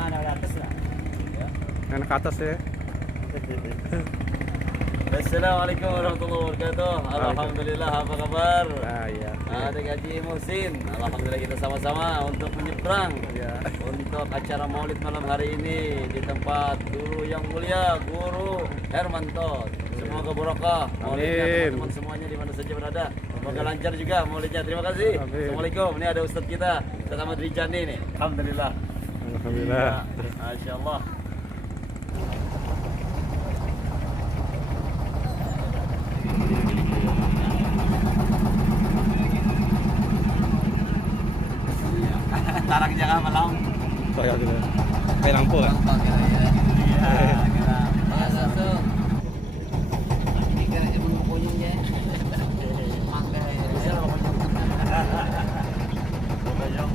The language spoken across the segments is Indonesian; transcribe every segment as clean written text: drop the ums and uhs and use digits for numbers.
Ada atas lah. Yang ke atas ya. Assalamualaikum warahmatullahi wabarakatuh. Alhamdulillah, apa kabar? Iya. Adik Haji Muhsin, alhamdulillah kita sama-sama untuk menyeberang untuk acara Maulid malam hari ini di tempat guru yang mulia, Guru Hermanto. Semoga barokah maulidnya teman-teman semuanya di mana saja berada. Semoga lancar juga maulidnya. Terima kasih. Assalamualaikum. Ini ada Ustadz kita, Ustadz Ahmad Rijani nih. Alhamdulillah. Alhamdulillah. Masya Allah. Tarak jangan malam. Oh ya gitu. Kayak lampu kan? Iya. Masa tuh. Ini kira emang pokoknya mangga ya. Banyak.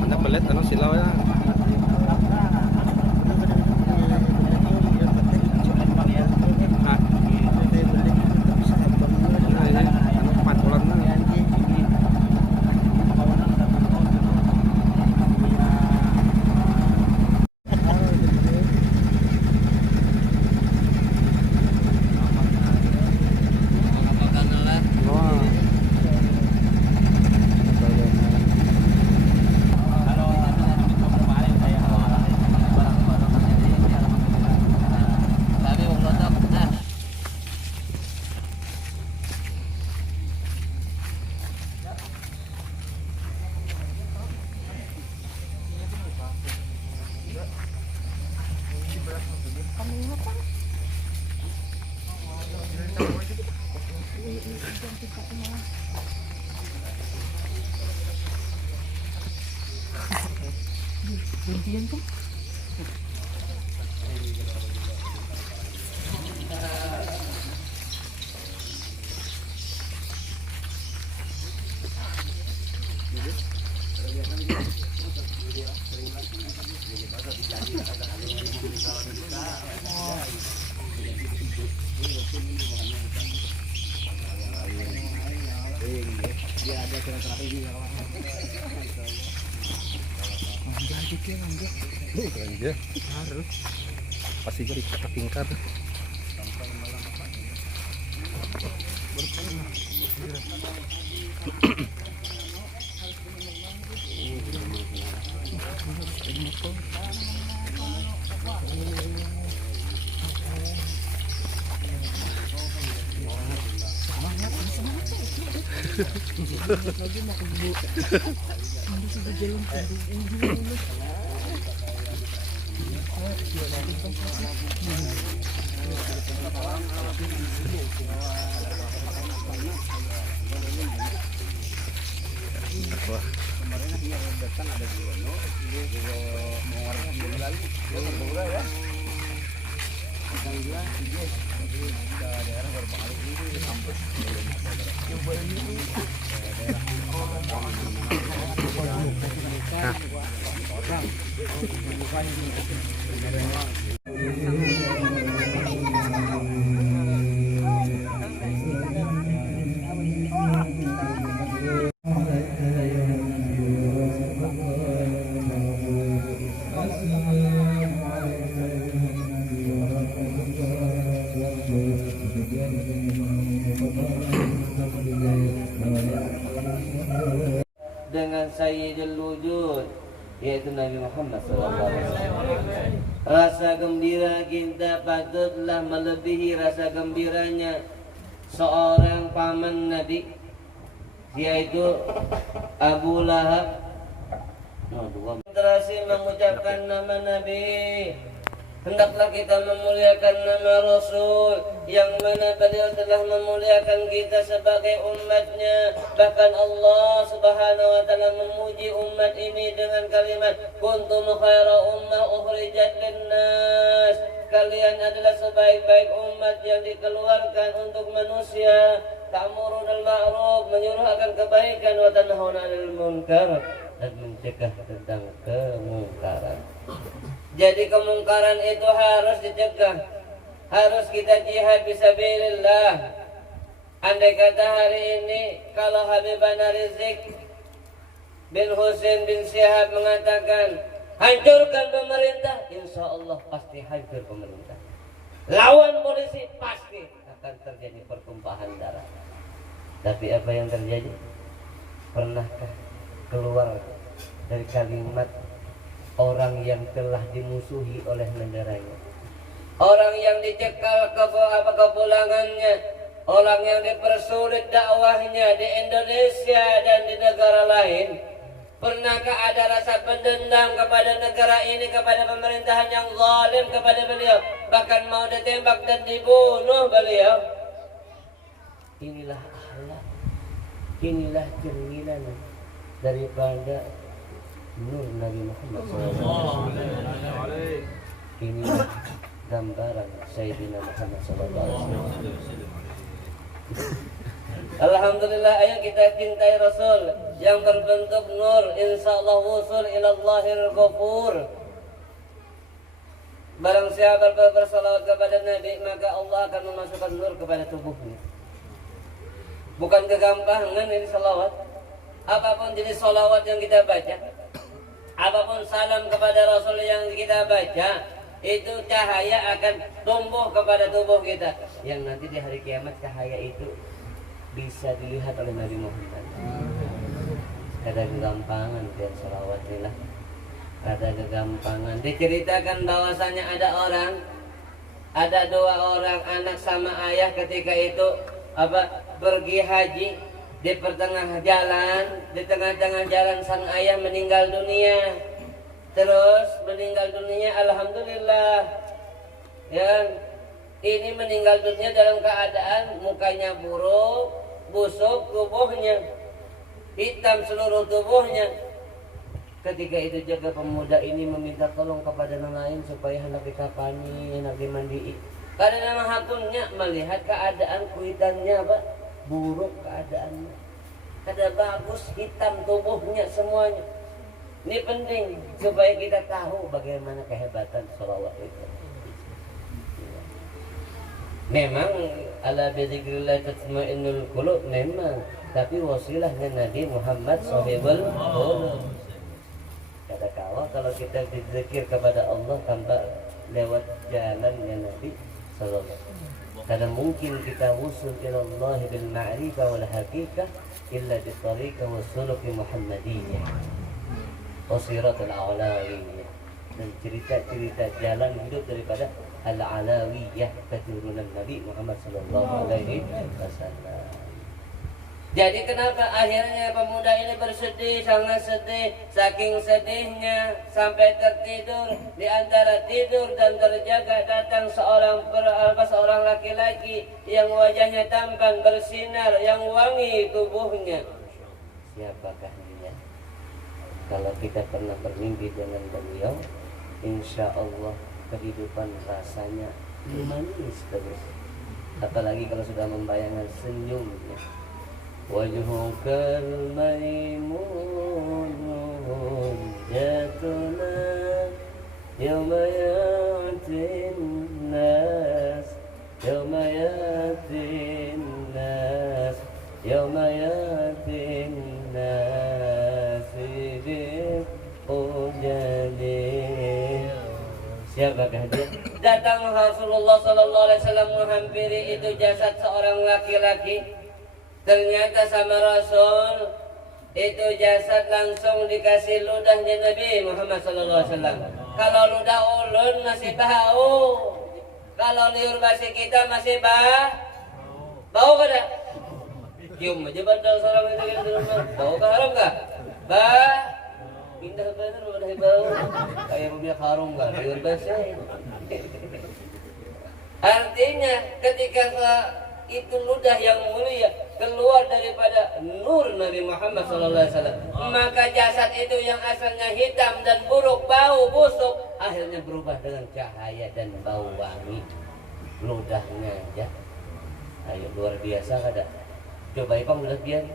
Mana pelet ano silaw ya. Gantian tuh. Dia ada kira-kira ini kalau Dia harus pasti gue dikata tingkat. Wah. dengan Sayyidul Wujud, yaitu Nabi Muhammad SAW. Rasa gembira kita patutlah melebihi rasa gembiranya seorang paman Nabi, yaitu Abu Lahab. Terasi mengucapkan nama Nabi. Hendaklah kita memuliakan nama Rasul yang mana beliau telah memuliakan kita sebagai umatnya. Bahkan Allah Subhanahu wa taala memuji umat ini dengan kalimat kuntum khaira ummah ukhrijat linnas. Kalian adalah sebaik-baik umat yang dikeluarkan untuk manusia. Ta'murunal ma'ruf, menyuruh akan kebaikan, wa tanhauna 'anil munkar, dan mencegah tentang kemungkaran. Jadi kemungkaran itu harus dicegah. Harus kita jihad fisabilillah. Andai kata hari ini kalau Habibana Rizik bin Husain bin Syihab mengatakan hancurkan pemerintah, insya Allah pasti hancur pemerintah. Lawan polisi pasti akan terjadi pertumpahan darah. Tapi apa yang terjadi? Pernahkah keluar dari kalimat orang yang telah dimusuhi oleh negaranya, orang yang dicekal kepulangannya, orang yang dipersulit dakwahnya di Indonesia dan di negara lain? Pernahkah ada rasa pendendam kepada negara ini, kepada pemerintahan yang zalim kepada beliau, bahkan mau ditembak dan dibunuh beliau? Inilah akhlak, inilah cerminan daripada nur Nabi Muhammad SAW. Ini gambaran Sayyidina Muhammad SAW. Alhamdulillah, ayo kita cintai Rasul yang berbentuk nur, insyaallah wusul ilallahil ghafur. Barang siapa bersalawat kepada Nabi, maka Allah akan memasukkan nur kepada tubuhnya. Bukan kegampangan ini salawat. Apapun jenis salawat yang kita baca, apapun salam kepada Rasul yang kita baca, itu cahaya akan tumbuh kepada tubuh kita, yang nanti di hari kiamat cahaya itu bisa dilihat oleh Nabi Muhammad. Ada kegampangan biar salawat inilah. Ada kegampangan. Diceritakan bahwasanya ada dua orang anak sama ayah ketika itu pergi haji. Di tengah-tengah jalan sang ayah meninggal dunia. Terus meninggal dunia, alhamdulillah. Ya, ini meninggal dunia dalam keadaan mukanya buruk, busuk tubuhnya, hitam seluruh tubuhnya. Ketika itu juga pemuda ini meminta tolong kepada yang lain supaya hendak dikafani, hendak dimandii. Karena nama hakunnya melihat keadaan kuitannya buruk keadaannya, kada bagus, hitam tubuhnya semuanya. Ini penting supaya kita tahu bagaimana kehebatan sholawat itu. Memang ala bidzikrillah tatma'innul qulub, memang, tapi wasilahnya Nabi Muhammad sahibul qulub. Kadang-kala kalau kita berzikir kepada Allah tanpa lewat jalannya Nabi sallallahu alaihi wasallam, kadang mungkin kita wusul ila Allah bil ma'rifah wal haqiqah illa bi tariqah was suluk Muhammadiyah wa siratul alawiyah, dan cerita-cerita jalan hidup daripada al-alawiyah, keturunan Nabi Muhammad sallallahu alaihi wasallam. Jadi kenapa akhirnya pemuda ini bersedih, sangat sedih, saking sedihnya sampai tertidur. Di antara tidur dan terjaga datang seorang laki-laki yang wajahnya tampan bersinar, yang wangi tubuhnya. Siapakah dia? Kalau kita pernah bermimpi dengan beliau, insya Allah kehidupan rasanya manis terus. Apalagi kalau sudah membayangkan senyumnya. Wajhukal maimun jatuna yawma yatin nas yawma yatin nas yawma yatin nas ujali. Siapakah dia? Datang Rasulullah sallallahu alaihi wasallam menghampiri itu jasad seorang laki-laki. Ternyata sama Rasul itu jasad langsung dikasih ludahnya Nabi Muhammad SAW. Kalau ludah ulun masih bau, kalau liur basi kita masih bau kada? Cium aja bandel seorang itu di rumah. Bau ke haram kah? Indah bener udah bau. Kayak mobil karung kan, liur basah. Artinya ketika itu ludah yang mulia keluar daripada nur Nabi Muhammad SAW, maka jasad itu yang asalnya hitam dan buruk, bau busuk, akhirnya berubah dengan cahaya dan bau wangi. Ludahnya aja, ayo luar biasa kada. Coba ipang ludah biar,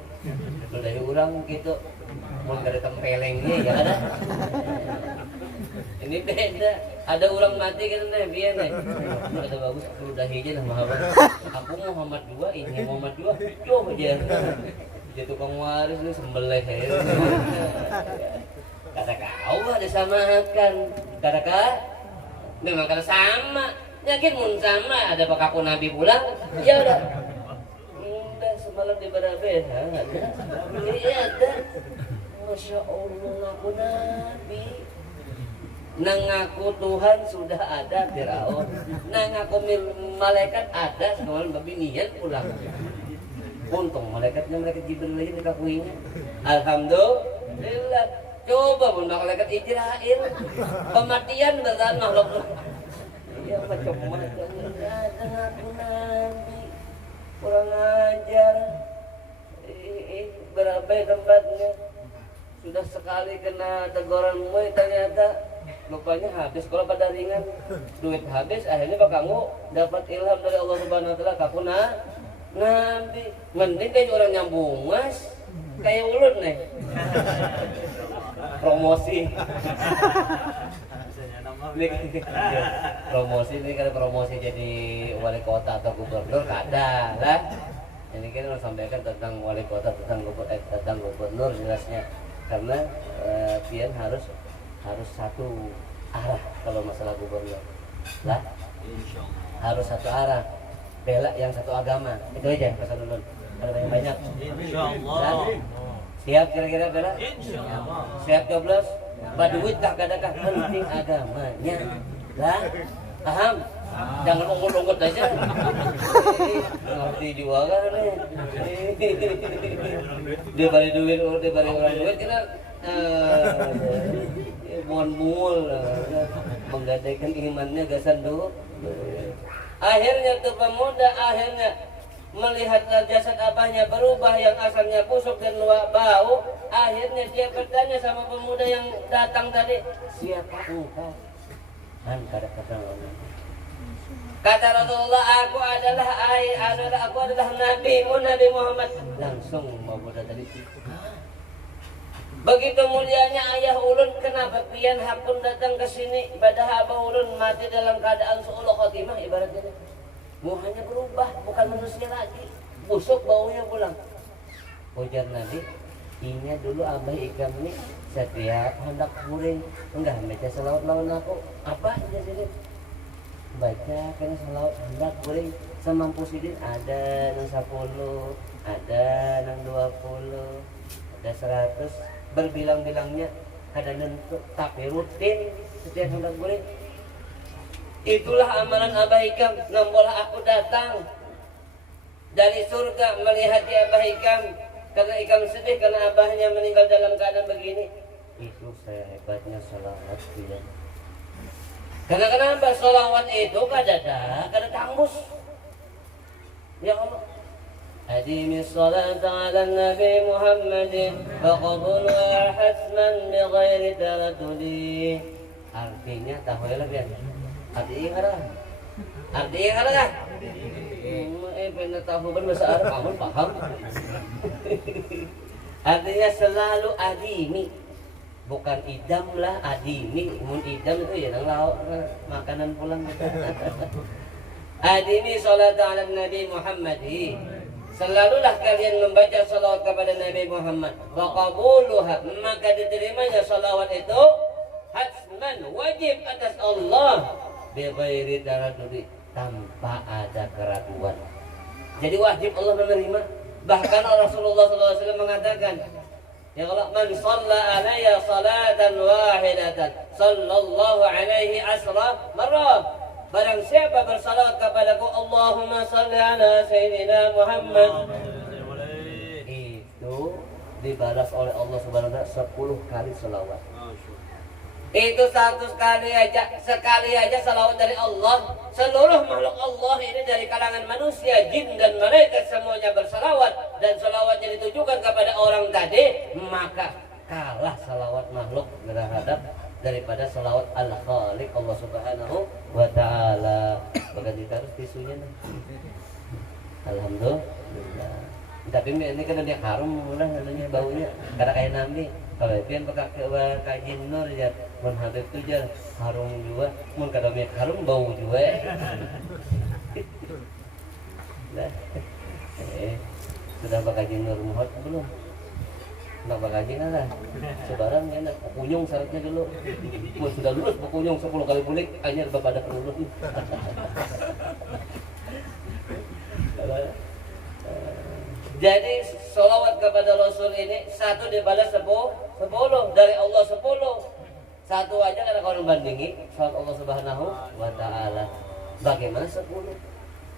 ludah orang gitu, mau ada tempelengnya ya ada. Ini beda. Ada orang mati kan teh biar nih. Ada bagus ludah hijau lah Muhammad. Aku Muhammad 2, ini Muhammad 2. Coba aja. Dia tukang waris lu sembelih ya. Kata kau ada samakan. Kata kau memang kata sama. Yakin mun sama ada pak aku Nabi pulang. Ya udah. Udah semalam di Barabe. Iya ada. Masya Allah aku Nabi. Nangaku Tuhan sudah ada Firaun, nangaku malaikat ada semalam babi niat pulang. Untung malaikatnya malaikat Jibril lagi dikakuinya. Alhamdulillah. Coba pun malaikat Israel kematian beran makhluk. Ya macam-macam ada aku Nabi kurang ajar. Berapa tempatnya sudah sekali kena teguran mulai ternyata lupanya habis. Kalau pada ringan duit habis, akhirnya Pak Kanggo dapat ilham dari Allah Subhanahu Wa Taala. Kaku Nabi mending kayak orang nyambung mas kayak ulun nih promosi promosi ini kan promosi jadi wali kota atau gubernur kada lah. Ini kan harus sampaikan tentang wali kota, tentang gubernur jelasnya karena pian harus satu arah kalau masalah gubernur lah, harus satu arah, bela yang satu agama itu aja pesan dulu. Ada banyak insyaallah. Siap kira-kira bela? Insyaallah. Siap coblos? Baduit tak kadakah penting agamanya lah, paham? Jangan unggut-unggut aja. Ngerti juga kan dia balik duit, dia balik orang duit kita mual menggadaikan imannya gasan dulu. Akhirnya tuh pemuda akhirnya melihat jasad abahnya berubah yang asalnya busuk dan bau. Akhirnya dia bertanya sama pemuda yang datang tadi, siapa engkau? Kan kata kata Rasulullah, aku adalah Nabi Muhammad. Langsung pemuda tadi, begitu mulianya ayah ulun, kenapa pian hakun datang ke sini? Padahal abah ulun mati dalam keadaan seuluh khotimah ibaratnya. Muhanya berubah, bukan manusia lagi. Busuk baunya pulang. Ujar Nabi, ini dulu abah ikam ini setiap hendak kuring enggak baca selawat lawan aku. Apa aja sini? Baca karena selawat hendak kuring semampu sidin ada nang 10, ada nang 20, ada 100. Berbilang-bilangnya ada nentu tapi rutin setiap hendak kuring. Itulah amalan Abah Ikam. Nambola aku datang dari surga melihat Abah Ikam karena Ikam sedih karena abahnya meninggal dalam keadaan begini. Itu saya hebatnya salawat dia. Karena kenapa salawat itu kada tanggus. Ya Allah. Adimi salat ala Nabi Muhammad faqabulha hasman bighairi taraddudi. Artinya tahu ya lebih. Artinya kan? Benar tahu kan bahasa Arab, kamu paham? Artinya selalu adimi, bukan idam lah, adimi. Mun idam itu ya nang lauk makanan pulang. Adimi salat ala Nabi Muhammad. Selalulah kalian membaca salawat kepada Nabi Muhammad. Wa qabuluha, maka diterimanya salawat itu hasman wajib atas Allah. Bighairi taraddudi, tanpa ada keraguan. Jadi wajib Allah menerima. Bahkan Rasulullah SAW mengatakan, ya Allah, man shalla alayya salatan wahidatan sallallahu alaihi asra marrah. Barang siapa bersalawat kepadaku, Allahumma salli ala Sayyidina Muhammad, itu dibalas oleh Allah Subhanahu wa taala 10 kali selawat. Itu sekali aja salawat dari Allah, seluruh makhluk Allah ini dari kalangan manusia, jin dan malaikat semuanya bersalawat, dan salawatnya ditujukan kepada orang tadi, maka kalah salawat makhluk terhadap daripada salawat al-Khaliq Allah Subhanahu wa taala. Maka ditaruh tisunya nih. Alhamdulillah. Tapi ini kan dia harum mulai namanya baunya karena kayak Nabi. Kalau pian pakai jin nur ya mun habib tu je harum juga, mun kada miak harum bau juga. Nah, sudah pakai jin nur muhot belum? Nak pakai jin lah. Sebarang enak. Kunyung syaratnya dulu. Mun sudah lulus kunyung 10 kali bulik hanya pada lulus. Jadi sholawat kepada Rasul ini satu dibalas 10 dari Allah 10. Satu aja karena kalau bandingi sholawat Allah Subhanahu wa taala. Bagaimana 10?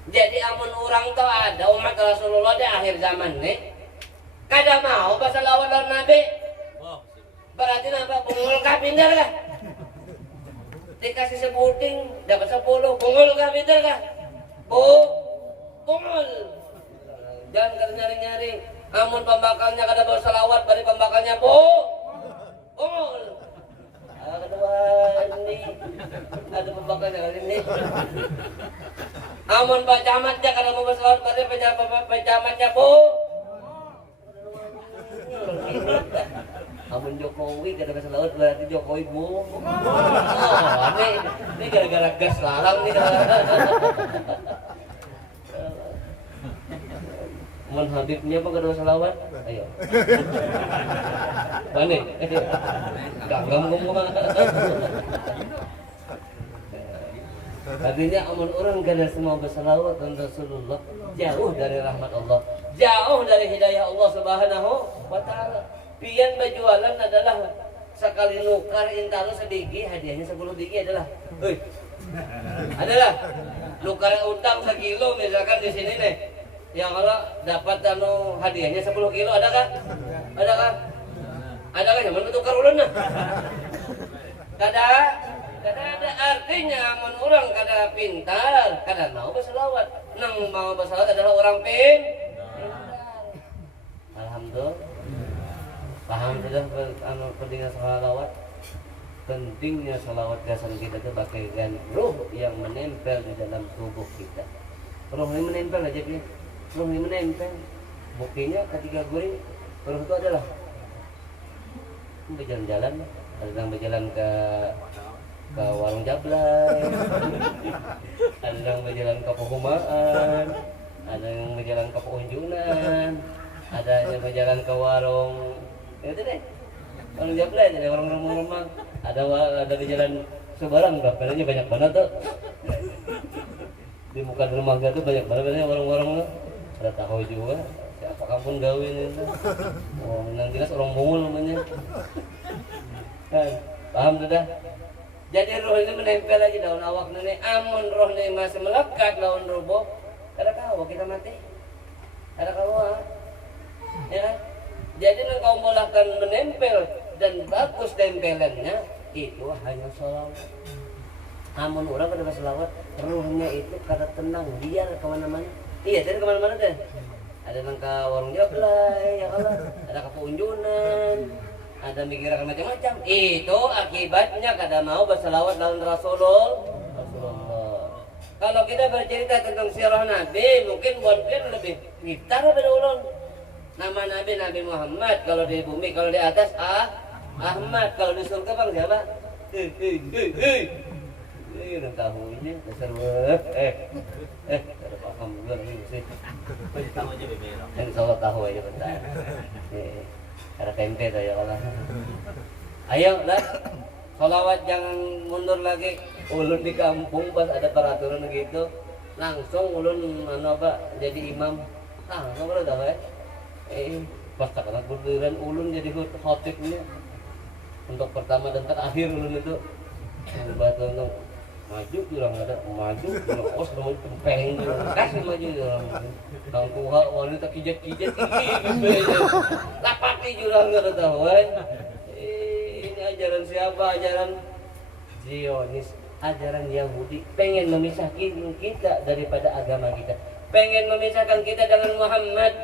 Jadi amun orang tuh ada umat Rasulullah di akhir zaman nih. Kada mau pas sholawat lawan Nabi. Berarti napa bungul kah pindah kah? Dikasih sebuting dapat 10. Bungul kah pindah kah? Bungul. Jangan kada nyari-nyari. Amun pembakalnya kada bersalawat, bari pembakalnya bungul. Kedua ini ada pembakalnya kali ini. Amun Pak Camatnya kada mau bersalawat, bari pejamatnya Amun Jokowi kada bersalawat, berarti Jokowi bungul. Ini gara-gara gas lalang nih. Mun Habibnya apa kada salawat? Ayo. Bane. Gangam ngomong. Artinya amun orang kada semua bersalawat dan Rasulullah, jauh dari rahmat Allah, jauh dari hidayah Allah Subhanahu wa taala. Pian berjualan adalah sekali nukar intalo sedigi, hadiahnya 10 biji adalah nukar utang 1 kilo misalkan di sini nih. Yang kalau dapat hadiahnya 10 kilo ada kah? Ada kah? Ada kah? Zaman tukar ulun nah. Kada ada artinya amun orang kada pintar, kada mau berselawat. Nang mau berselawat adalah orang pintar. Alhamdulillah. Paham sudah pentingnya salawat. Pentingnya salawat gasan kita itu bagaikan ruh yang menempel di dalam tubuh kita. Ruh ini menempel aja dia. Ruh ini menempel. Buktinya ketika guring, ruh itu adalah berjalan-jalan, ada yang berjalan ke warung jablay, ada yang berjalan ke perumahan, ada yang berjalan ke pengunjungan, ada yang berjalan ke warung, itu deh, warung jablay, jadi warung rumah-rumah, ada di jalan sebarang, berapanya banyak banget tuh. Di muka dermaga tuh banyak banget warung-warung tuh. Ada tahu juga, siapa kampung gawin itu. Oh, yang jelas orang bungul namanya. Kan, paham sudah? Jadi roh ini menempel lagi daun awak nenek. Amun roh ini masih melekat daun roboh, kada kawa kita mati. Kada kawa. Ya kan? Jadi engkau bolehkan menempel dan bagus tempelannya itu hanya sholawat. Amun orang kada berselawat, ruhnya itu kada tenang, biar kemana-mana. Iya, tadi kemana-mana deh. Ada yang ke warung jablay, ya kan? Ada ke pengunjungan, ada mikirkan macam-macam. Itu akibatnya kada mau berselawat lawan Rasulullah. Kalau kita bercerita tentang sirah Nabi, mungkin bukan lebih pintar daripada ulun. Nama Nabi Muhammad, kalau di bumi, kalau di atas Ahmad, kalau di surga bang siapa? Ini udah tahunya, dasar ada paham juga ini sih. Tahu aja bebera. Yang salah tahu aja bentar. Ada tempe tuh ya Allah. Ayo lah, sholawat jangan mundur lagi. Ulun di kampung pas ada peraturan gitu, langsung ulun jadi imam. Nggak boleh tahu ya. Pas tak berduran ulun jadi khotibnya. Untuk pertama dan terakhir ulun itu batu maju jurang ada maju jurang os mau tempeng kasih maju jurang kang tuha wanita kijat-kijat lapati jurang ada tahu ini ajaran siapa? Ajaran Zionis, ajaran Yahudi, pengen memisahkan kita daripada agama kita, pengen memisahkan kita dengan Muhammad,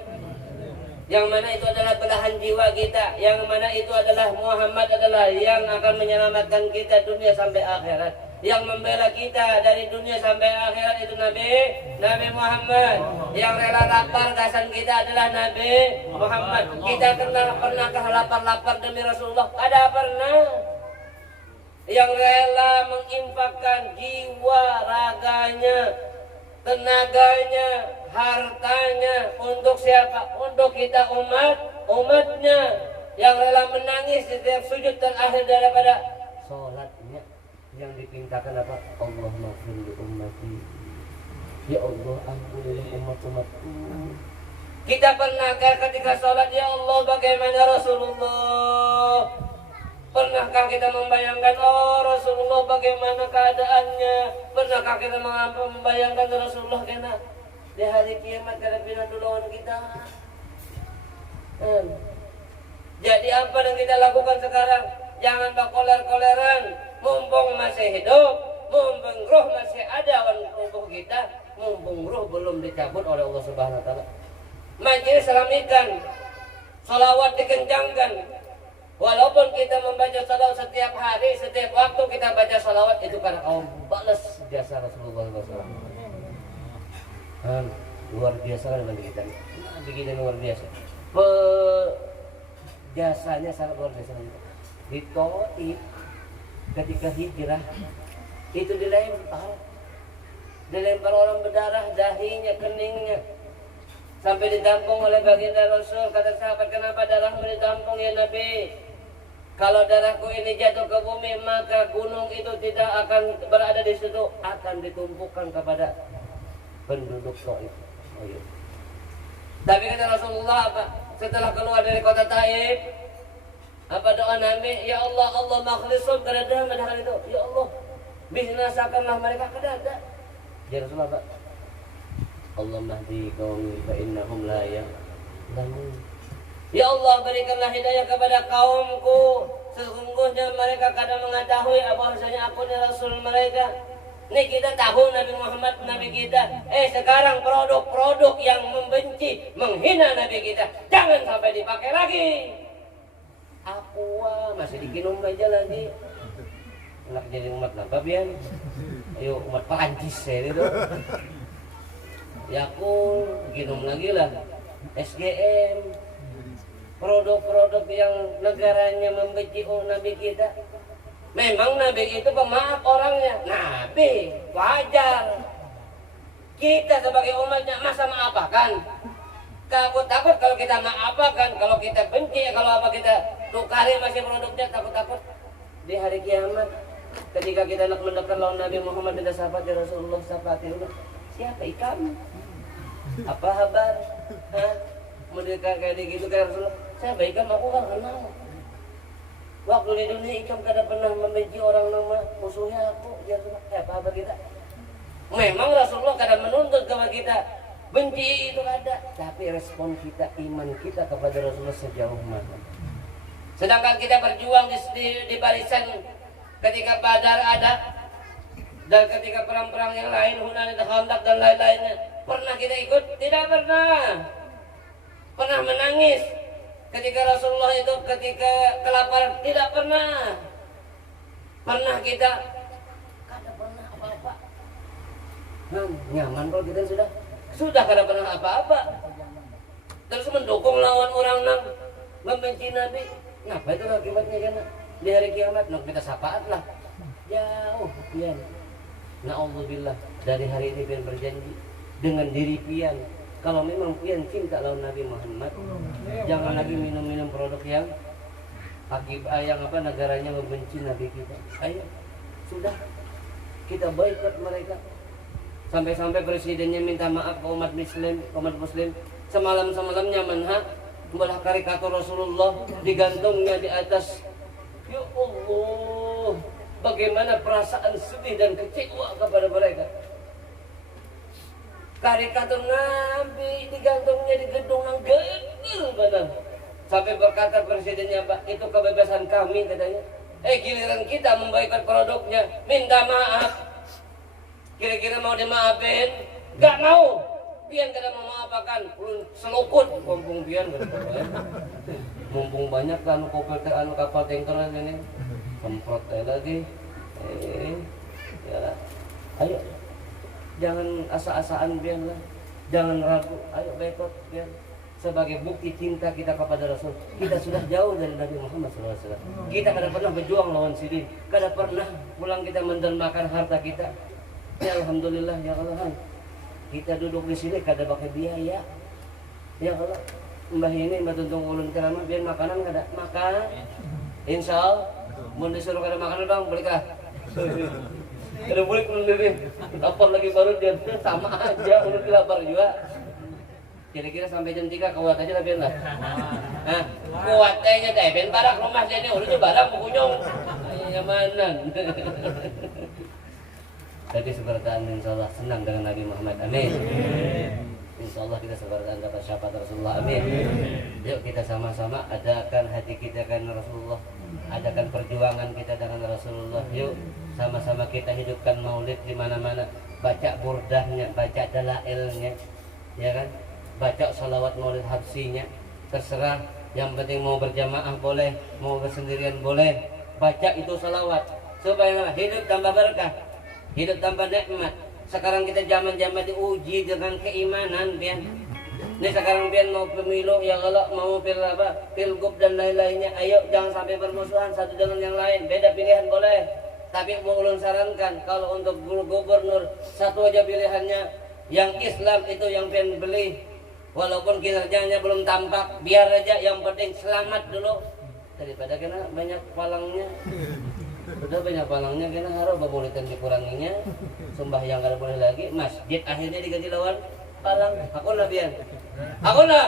yang mana itu adalah belahan jiwa kita, yang mana itu adalah Muhammad adalah yang akan menyelamatkan kita dunia sampai akhirat, yang membela kita dari dunia sampai akhirat itu Nabi Muhammad, yang rela lapar gasan kita adalah Nabi Muhammad. Kita pernahkah lapar demi Rasulullah? Ada pernah. Yang rela menginfakkan jiwa, raganya, tenaganya, hartanya untuk siapa? Untuk kita umatnya, yang rela menangis setiap sujud terakhir daripada sholatnya, yang dipintakan apa? Allah maghfir li ummati, ya Allah ampunilah umat-umatku. Kita pernahkah ketika sholat, ya Allah bagaimana Rasulullah? Pernahkah kita membayangkan, oh Rasulullah bagaimana keadaannya? Pernahkah kita membayangkan Rasulullah kena di hari kiamat kada pindah duluan kita? Jadi apa yang kita lakukan sekarang? Jangan berkoler-koleran, mumpung masih hidup, mumpung roh masih ada untuk kita, mumpung roh belum dicabut oleh Allah Subhanahu Wa Taala. Majelis ramikan, salawat dikencangkan. Walaupun kita membaca salawat setiap hari, setiap waktu kita baca salawat itu karena kaum balas jasa Rasulullah SAW. Luar biasa kan Nabi kita. Nabi kita luar biasa. Jasanya sangat luar biasa. Di Taif ketika hijrah itu dilempar orang berdarah, dahinya, keningnya, sampai ditampung oleh baginda Rasul. Kata sahabat, kenapa darahmu ditampung ya Nabi? Kalau darahku ini jatuh ke bumi, maka gunung itu tidak akan berada di situ, akan ditumpukan kepada penduduk Taif. Oh, iya. Tapi kata Rasulullah apa? Setelah keluar dari kota Taif, apa doa Nabi? Ya Allah, Allah makhlisun keadaan mereka itu. Ya Allah, binasakanlah mereka kedada. Ya Rasulullah, Pak. Allah mahdi qaumi fa innahum la ya'lamun. Ya Allah, berikanlah hidayah kepada kaumku, sesungguhnya mereka kadang mengetahui bahwasanya aku ni Rasul mereka. Ini kita tahu Nabi Muhammad Nabi kita. Sekarang produk-produk yang membenci, menghina Nabi kita jangan sampai dipakai lagi. Aqua masih dikinum aja lagi. Enak jadi umat apa bian? Ayo umat Perancis ya itu. Yakul ginum lagi lah. SGM, produk-produk yang negaranya membenci Nabi kita. Memang Nabi itu pemaaf orangnya. Nabi wajar. Kita sebagai umatnya masa maafakan? Takut-takut kalau kita maafakan, kalau kita benci, kalau apa kita tukari masih produknya, takut-takut di hari kiamat ketika kita nak mendekat lawan Nabi Muhammad dan sahabat Rasulullah SAW. Siapa ikam? Apa kabar? Mendekat kayak gitu kayak Rasulullah. Siapa ikam? Aku kan kenal. Waktu di dunia ikam kada pernah membenci orang nama musuhnya aku. Ya Rasulullah. Apa kabar kita? Memang Rasulullah kada menuntut kepada kita benci itu ada, tapi respon kita, iman kita kepada Rasulullah sejauh mana? Sedangkan kita berjuang di barisan ketika Badar ada, dan ketika perang-perang yang lain, Hunain, Khandaq dan lain-lainnya, pernah kita ikut? Tidak pernah. Pernah menangis ketika Rasulullah itu ketika kelaparan? Tidak pernah. Pernah kita? Kada pernah apa-apa. Nyaman kalau kita sudah kada pernah apa-apa. Terus mendukung lawan orang nang membenci Nabi. Ngapa itu akibatnya kan? Di hari kiamat nak kita syafaat lah. Jauh pian. Na'udzubillah dari hari ini pian berjanji dengan diri pian. Kalau memang pian cinta lawan Nabi Muhammad, jangan lagi minum-minum produk yang negaranya membenci Nabi kita. Ayo, sudah kita boikot mereka. Sampai-sampai presidennya minta maaf ke umat muslim. Semalam-semalamnya membelah karikatur Rasulullah digantungnya di atas. Ya Allah, bagaimana perasaan sedih dan kecewa kepada mereka. Karikatur Nabi digantungnya di gedung yang gede benar. Sampai berkata presidennya, Pak, itu kebebasan kami katanya. Giliran kita membaikkan produknya, minta maaf. Kira-kira mau dimaafin? Gak mau. Pian kada mau maafakan, ulun selukut mumpung pian. Mumpung banyak kan kapal tanker ini. Semprot lagi. Ya. Ayo. Jangan asa-asaan pian lah. Jangan ragu. Ayo boikot pian. Sebagai bukti cinta kita kepada Rasul, kita sudah jauh dari Nabi Muhammad SAW. Kita kada pernah berjuang lawan sidin, kada pernah pulang kita mendermakan harta kita. Ya alhamdulillah ya Allah. Kita duduk di sini kada pakai biaya. Ya Allah, mbah ini mbah tuntung ulun ceramah biar makanan kada makan. Insyaallah, mun disuruh kada makanan bang boleh kah? Kada boleh ulun ini. Lapar lagi baru dia sama aja ulun lapar juga. Kira-kira sampai jam 3 kuat aja lah biar lah. Nah, kuatnya teh ben barak rumah sini ulun barang bukunyong. Nyamanan. Tapi sebertaan insyaallah senang dengan Nabi Muhammad. Amin. Insyaallah kita sebertaan dapat syafaat Rasulullah. Amin. Yuk kita sama-sama adakan hati kita dengan Rasulullah. Adakan perjuangan kita dengan Rasulullah. Yuk sama-sama kita hidupkan maulid di mana-mana. Baca burdahnya, baca dalailnya. Ya kan? Baca salawat maulid habsinya. Terserah, yang penting mau berjamaah boleh, mau bersendirian boleh. Baca itu salawat supaya hidup tambah berkah, hidup tambah nikmat. Sekarang kita zaman-zaman diuji dengan keimanan, pian. Ini sekarang pian mau pemilu, ya kalau mau pilgub dan lain-lainnya, ayo jangan sampai bermusuhan satu dengan yang lain. Beda pilihan boleh, tapi mau ulun sarankan kalau untuk gubernur satu aja pilihannya, yang Islam itu yang pian beli. Walaupun kinerjanya belum tampak, biar aja yang penting selamat dulu. Daripada kena banyak palangnya. Udah banyak palangnya kena harus babulitan dikuranginya. Sumbah yang kada boleh lagi, masjid akhirnya diganti lawan palang. Hakun lah biar. Hakun lah.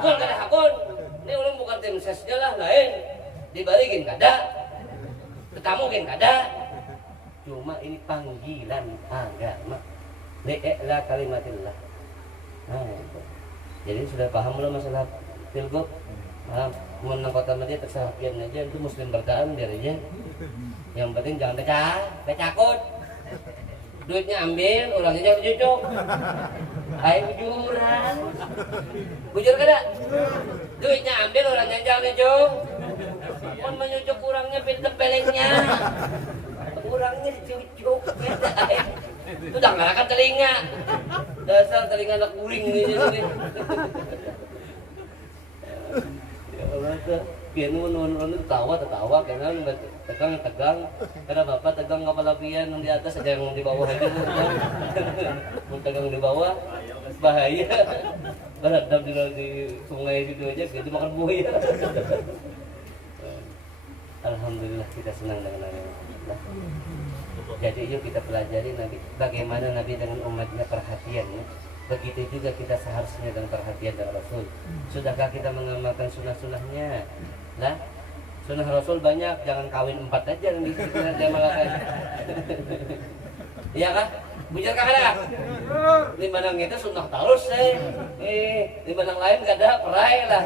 Hakun kada hakun. Ini ulun bukan tim sesnya lah lain. Dibalikin kada. Tetamukin kada. Cuma ini panggilan agama. Li'la kalimatillah. Nah, itu. Jadi sudah paham belum masalah pilgub? Menang kota Madinah terserah pian aja, itu muslim bertahan biar aja. Yang penting jangan becakut. Duitnya ambil, orangnya jangan cucuk. Ayo bujuran. Bujur kada? Duitnya ambil, orangnya jangan cucuk. Pun menyucuk kurangnya pinter pelengnya. Kurangnya dicucuk. Itu udah ngarakan telinga. Dasar telinga anak guring ini. Ya Allah, pian nun tawa karena tegang. Karena bapak tegang kepala pian yang di atas aja yang di bawah aja. Mun tegang di bawah bahaya. Beradab di sungai situ aja gitu makan buaya. Alhamdulillah kita senang dengan Allah. Jadi yuk kita pelajari Nabi, bagaimana Nabi dengan umatnya perhatian. Begitu juga kita seharusnya dengan perhatian dengan Rasul. Sudahkah kita mengamalkan sunnah-sunnahnya? Nah, sunnah Rasul banyak, jangan kawin 4 aja yang diamalkan. Iya kah? Bujur kah ada? Di manang itu sunnah terus di manang lain gak ada perai lah.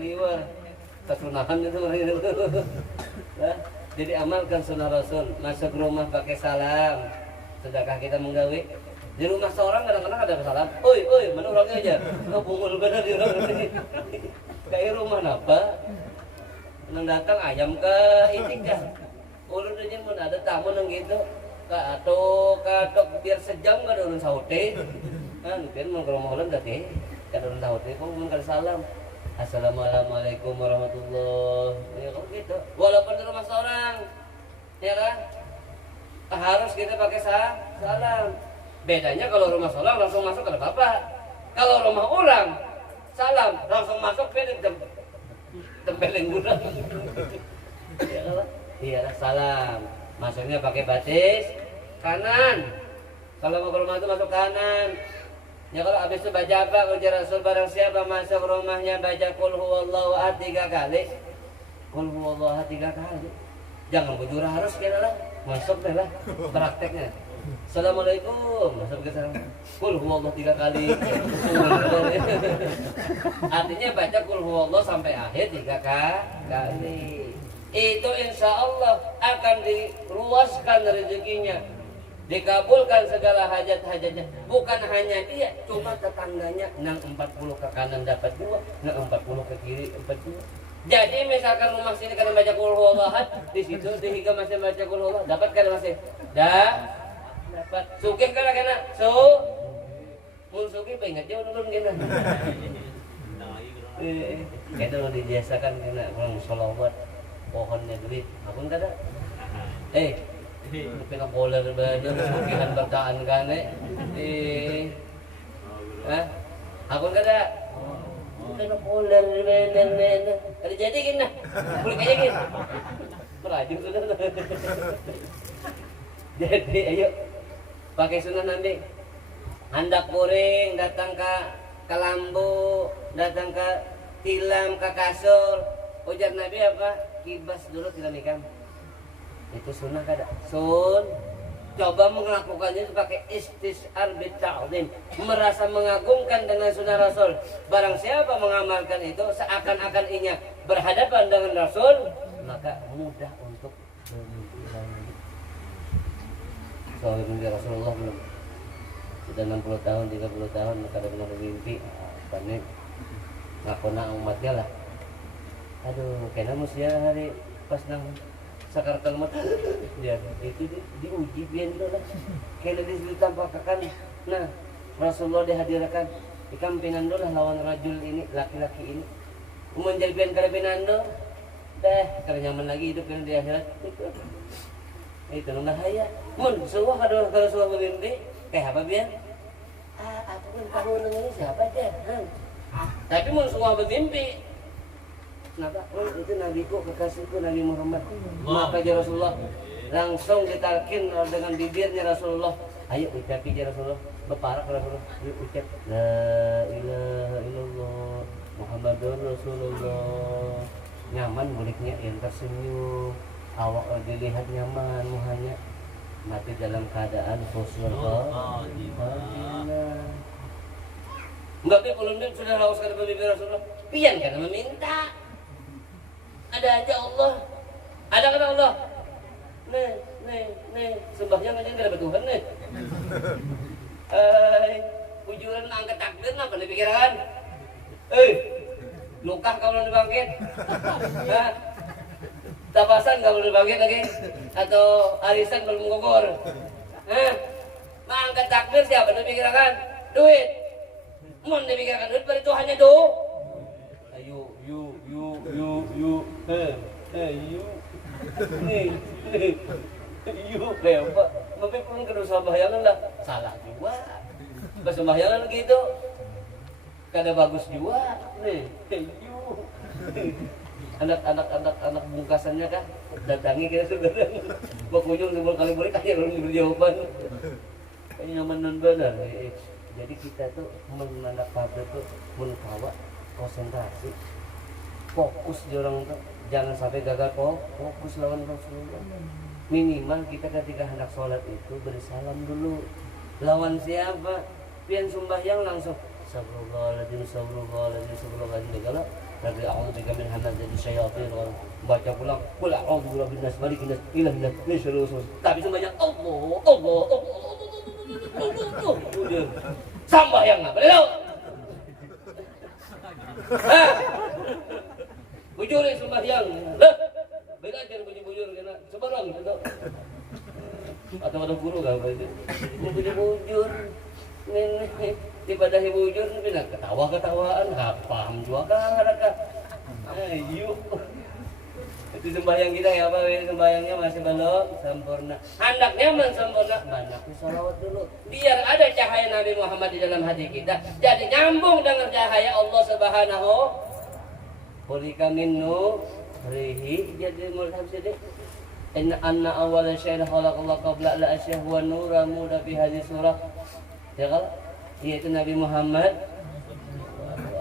Liwar. Kesunahan itu. Nah, jadi amalkan sunnah Rasul. Masuk rumah pakai salam. Sudahkah kita menggawe? Di rumah seorang kadang-kadang ada salam. Oi, mana orangnya aja? Bungul bener di rumah ini. Kayak rumah apa? Nang datang ayam ke itik dah. Ulun aja mun ada tamu nang gitu. Katok biar sejam kada ulun saute. Kan pian mun ke rumah ulun tadi. Kada ulun saute kok mun kada salam. Assalamualaikum warahmatullahi. Ya kok gitu. Walaupun di rumah seorang. Ya kan? Harus kita pakai salam. Bedanya kalau rumah seorang langsung masuk ke bapak. Kalau rumah orang salam langsung masuk beda tempeleng gudang. Iya salam. Masuknya pakai batis kanan. Kalau mau ke rumah itu masuk kanan. Ya kalau habis itu baca apa? Ujar Rasul barang siapa masuk rumahnya baca qul huwallahu ahad 3 kali. Qul huwallahu ahad 3 kali. Jangan bujur harus kira lah. Masuk deh lah prakteknya. Assalamualaikum. Masuk ke sana. Kul huwallah 3 kali. Artinya baca kul huwallah sampai akhir 3 kali. Itu insya Allah akan diluaskan rezekinya, dikabulkan segala hajat-hajatnya. Bukan hanya dia, cuma tetangganya. Nang 40 ke kanan dapat 2, nang 40 ke kiri 42. Jadi misalkan rumah sini kena baca kul huwallah, di situ dihiga masih baca kul huwallah, dapat kan masih? Dapat. Sugih kan kena? Mun sugih pengen jauh dulu kena. Kita lo dibiasakan kena orang sholawat pohonnya duit. Aku enggak ada. Pina poler baju sugihan bertahan kan Aku enggak ada. Pina poler bener. Ada jadi gini. Boleh kayak gini. Merajut sudah. Jadi ayo pakai sunnah Nabi. Handak kuring datang ke lambu, datang ke tilam, ke kasur. Ujar Nabi apa? Kibas dulu tilam ikan. Itu sunnah kada? Coba melakukannya pakai istisar bita'zim, merasa mengagungkan dengan sunnah Rasul. Barang siapa mengamalkan itu seakan-akan inya berhadapan dengan Rasul, maka mudah untuk bermimpi lagi. Soalnya mimpi Rasulullah belum. Sudah 60 tahun, 30 tahun, kada pernah bermimpi. Panik ngaku na umatnya lah. Aduh, kena musia hari pas nang sakaratul maut dia itu diuji pian lah. Kena ditampakkan. Nah, Rasulullah dihadirkan di kampinan lah lawan rajul ini, laki-laki ini. Menjadi pian kada pinando. Kada nyaman lagi hidup kan di akhirat. Itu nang bahaya. Mun suwah kada suwah bermimpi, kayak apa pian? Aku pun tahu ini siapa dia. Tapi mun suwah bermimpi, kenapa? Itu nabiku, kekasihku Nabi Muhammad. Maka ya Rasulullah langsung ditalkin dengan bibirnya Rasulullah. Ayo ucap ya Rasulullah. Beparak Rasulullah. Ayo ucap la ilaha illallah Muhammadur Rasulullah. Nyaman buliknya yang tersenyum. Awak dilihat nyaman muhanya. Mati dalam keadaan khusyuk. Enggak dia kalau dia sudah haus kada bibir Rasulullah. Pian kan meminta. Ada aja Allah. Ada kata Allah. Nih. Sembahyang aja enggak ada Tuhan nih. Bujuran angkat takbir apa dipikiran? Luka kalau dibangkit. Tapasan kalau dibangkit lagi atau arisan belum menggogor. Angkat takbir siapa dipikiran? Duit. Mun dipikirkan duit beri Tuhannya do. Ayo, you. Lewat. Tapi pun kedua sembahyang lah. Salah juga. Sembahyang gitu. Kada bagus juga. Anak bungkasannya kan datangi kita sudah. Berkunjung sebelum kali boleh tanya belum diberi jawaban. Kayaknya nyaman non benar. Jadi kita tuh menandak pada tuh menkawa konsentrasi, fokus di orang tuh, jangan sampai gagal fokus lawan Rasulullah. Minimal kita ketika hendak sholat itu bersalam dulu. Lawan siapa? Pian sembahyang langsung Astagfirullahaladzim, segala. Nabi a'udzubika min hamazati syayatin. Baca pulang, qul a'udzu birabbin nas, malikin nas, ilahin nas, min syarri waswas. Tapi sembahyang Allah. Sembahyang apa lo? Bujurin sembahyang. Lah, belajar bujur kena sebarang gitu. Atau ada guru enggak itu? Bujur. Nih, dipadahi bujur pindah ketawa-ketawaan, paham juga kan ada. Ayo. Itu sembahyang kita ya apa? Sembahyangnya masih belum sempurna. Hendaknya sempurna. Banyak sholawat dulu. Biar ada cahaya Nabi Muhammad di dalam hati kita. Jadi nyambung dengan cahaya Allah Subhanahu. Kulika minnu rihi. Jadi mulai sedih. Inna anna awwala syai'in khalaqallahu qabla la asyah wa nura muda fi hadhihi surah. Ya kan? Yaitu Nabi Muhammad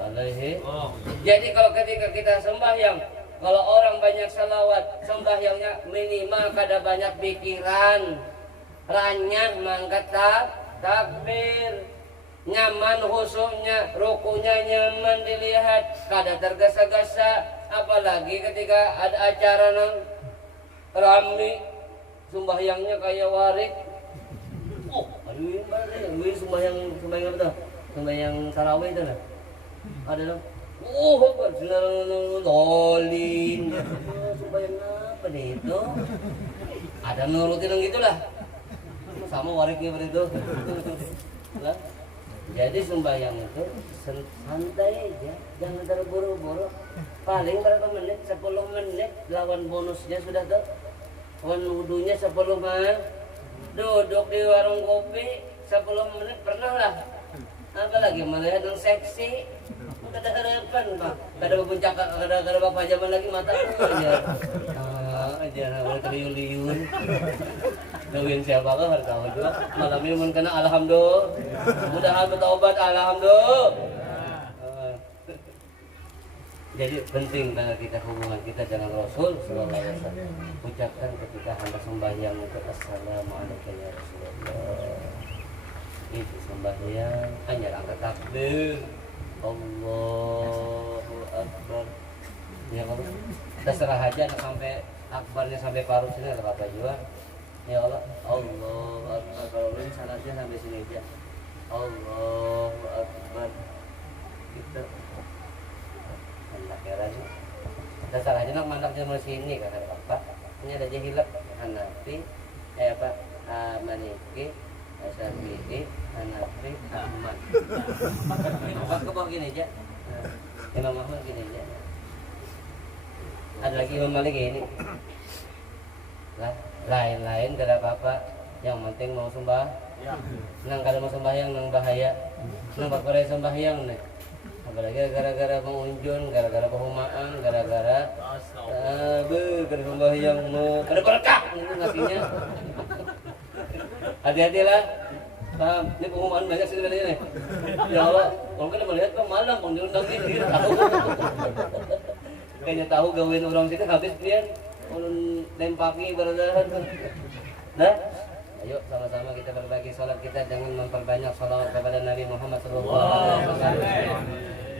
alaihi. Jadi kalau ketika kita sembahyang Kalau orang banyak salawat, sembahyangnya minimal kada banyak pikiran. Ranyah mangkat takbir. Nyaman khusyuknya, rukunya nyaman dilihat, kada tergesa-gesa. Apalagi ketika ada acara nang rame, sembahyangnya kayak warik. Oh, aduh, ini sembahyang apa tuh? Sembahyang tarawih itu lah. Ada dong. Oh, dolin. Sembahyang apa deh itu? Ada nurutin yang gitulah. Sama wariknya begitu. Lah. Jadi sembahyang itu santai aja, jangan terburu-buru. Paling berapa menit, 10 menit, lawan bonusnya sudah tuh. Lawan wudunya 10 menit. Duduk di warung kopi 10 menit pernah lah. Apalagi melihat yang seksi. Kada harapan Pak. Kada puncak, kada bapak zaman lagi mata aja. Aja boleh terliun-liun. Dawin siapa kan harus tahu juga. Malam ini mun kena alhamdulillah. Mudahan bertaubat alhamdulillah. Jadi penting banget kita hubungan kita dengan Rasul sallallahu alaihi wasallam. Ucapkan ketika hendak sembahyang itu assalamualaikum ya Rasulullah. Itu sembahyang hanya angkat takbir. Allahu Akbar. Ya kalau terserah aja sampai akbarnya sampai paruh sini ada apa juga. Ya Allah, Allahu Akbar. Kalau ini salatnya sampai sini aja. Allahu Akbar. Gitu. Hendak herannya. Terserah aja nak mandak cuma sini kan ada apa. Ini ada jahilap Hanafi, Maliki, Syafi'i, Hanafi, Ahmad. Ke bawah gini aja. Imam Ahmad gini aja. Ada lagi Imam Malik ini. Lah, lain-lain tidak apa-apa. Yang penting mau sembah. Nang kada mau sembahyang nang bahaya. Nang bakal sembahyang nih. Apalagi gara-gara mengunjun, gara-gara perumahan, gara-gara kada sembahyang mau ada berkah itu ngasihnya. Hati-hatilah. Paham, ini pengumuman banyak sebenarnya nih. Ya Allah, kalau kita melihat ke malam, diundang ini tahu. Kayaknya tahu gawin orang sini habis dia ulun lempaki beradahan. Nah, ayo sama-sama kita berbagi salat kita dengan memperbanyak salawat kepada Nabi Muhammad SAW.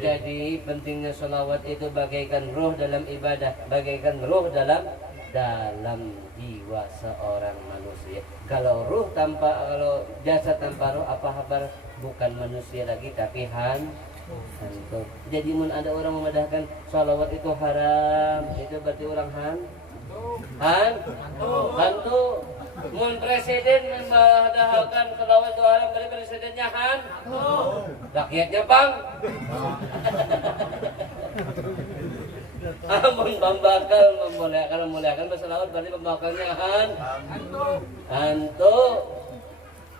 Jadi pentingnya salawat itu bagaikan ruh dalam ibadah, bagaikan ruh dalam jiwa seorang manusia. Kalau kalau jasad tanpa ruh apa kabar? Bukan manusia lagi tapi hantu. Jadi mun ada orang memadahkan salawat itu haram, itu berarti orang hantu. Mun presiden memadahkan salawat itu haram, berarti presidennya hantu. Rakyatnya bang. Amun pembakal memuliakan bersalawat berarti pembakalnya hantu.